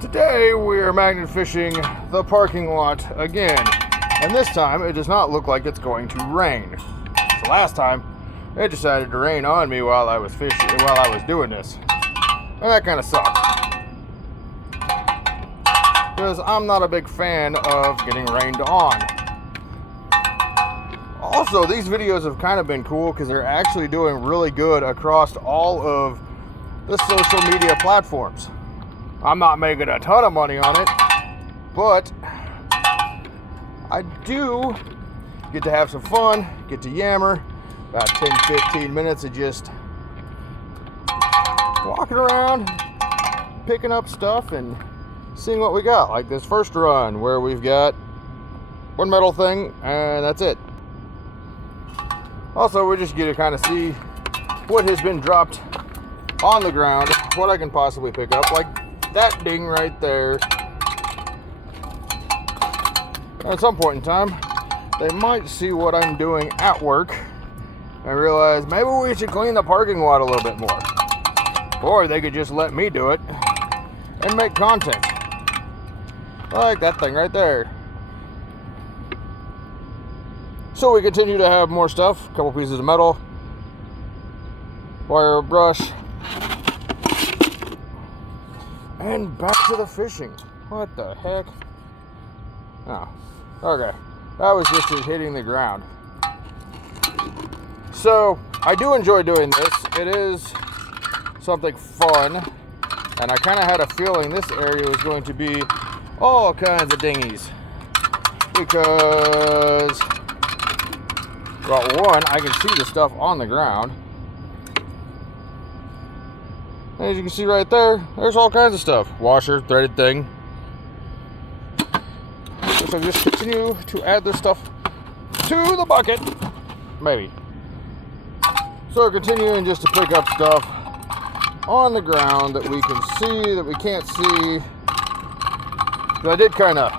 Today we are magnet fishing the parking lot again, and this time it does not look like it's going to rain. So last time it decided to rain on me while I was doing this, and that kind of sucks because I'm not a big fan of getting rained on. Also, these videos have kind of been cool because they're actually doing really good across all of the social media platforms. I'm not making a ton of money on it, but I do get to have some fun, get to yammer, about 10-15 minutes of just walking around, picking up stuff and seeing what we got. Like this first run where we've got one metal thing and that's it. Also, we just get to kind of see what has been dropped on the ground, what I can possibly pick up, like that ding right there. At some point in time, they might see what I'm doing at work and realize maybe we should clean the parking lot a little bit more. Or they could just let me do it and make content. Like that thing right there. So we continue to have more stuff, a couple pieces of metal, wire brush, and back to the fishing. What the heck? Oh, okay. That was just it hitting the ground. So, I do enjoy doing this. It is something fun. And I kind of had a feeling this area was going to be all kinds of dinghies. Because, well, one, I can see the stuff on the ground. As you can see right there, there's all kinds of stuff. Washer, threaded thing. So just continue to add this stuff to the bucket. Maybe. So continuing just to pick up stuff on the ground that we can see, that we can't see. I did kind of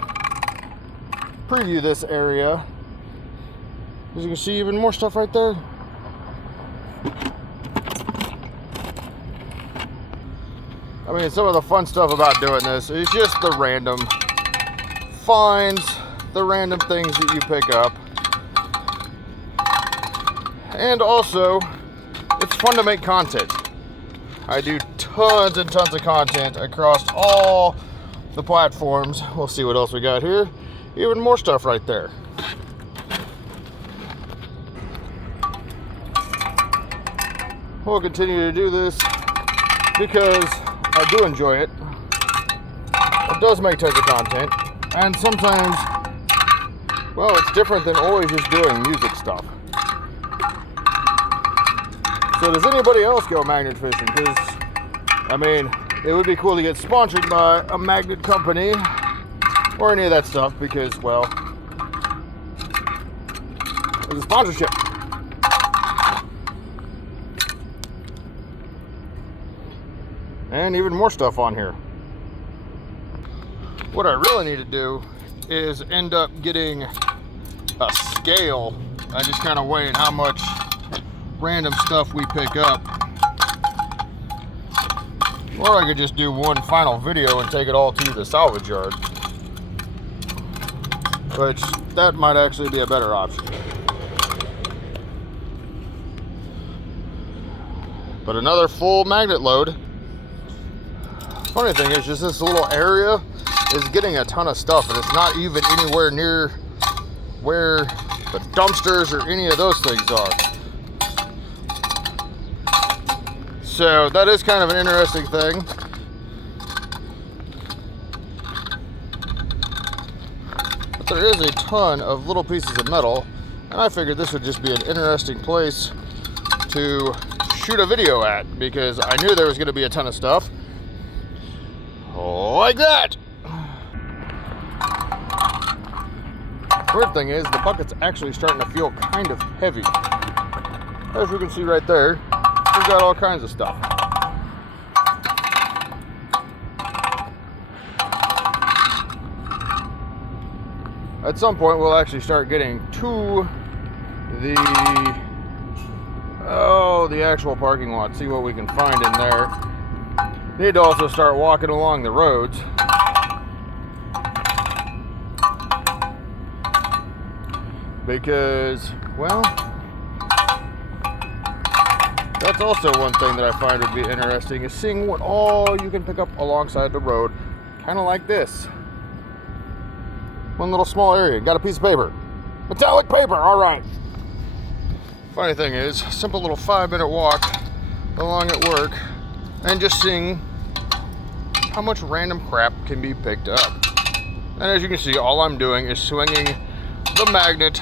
preview this area. As you can see, even more stuff right there. I mean, some of the fun stuff about doing this is just the random finds, the random things that you pick up. And also, it's fun to make content. I do tons and tons of content across all the platforms. We'll see what else we got here. Even more stuff right there. We'll continue to do this because I do enjoy it. It does make tons of content, and sometimes, well, it's different than always just doing music stuff. So does anybody else go magnet fishing? Because, I mean, it would be cool to get sponsored by a magnet company or any of that stuff because, well, it's a sponsorship. And even more stuff on here. What I really need to do is end up getting a scale and just kind of weighing how much random stuff we pick up. Or I could just do one final video and take it all to the salvage yard, which that might actually be a better option. But another full magnet load. Funny thing is, just this little area is getting a ton of stuff, and it's not even anywhere near where the dumpsters or any of those things are. So that is kind of an interesting thing. But there is a ton of little pieces of metal, and I figured this would just be an interesting place to shoot a video at because I knew there was going to be a ton of stuff. Like that. Weird thing is, the bucket's actually starting to feel kind of heavy. As you can see right there, we've got all kinds of stuff. At some point, we'll actually start getting to the actual parking lot, see what we can find in there. Need to also start walking along the roads. because, well, that's also one thing that I find would be interesting, is seeing what all you can pick up alongside the road, kind of like this. One little small area, got a piece of paper. Metallic paper, all right. Funny thing is, simple little 5-minute walk along at work, and just seeing how much random crap can be picked up. And as you can see, all I'm doing is swinging the magnet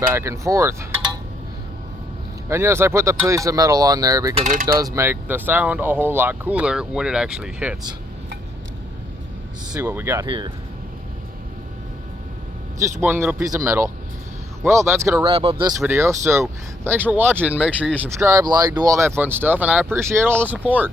back and forth. And yes, I put the piece of metal on there because it does make the sound a whole lot cooler when it actually hits. Let's see what we got here. Just one little piece of metal. Well, that's gonna wrap up this video, so thanks for watching. Make sure you subscribe, like, do all that fun stuff, and I appreciate all the support.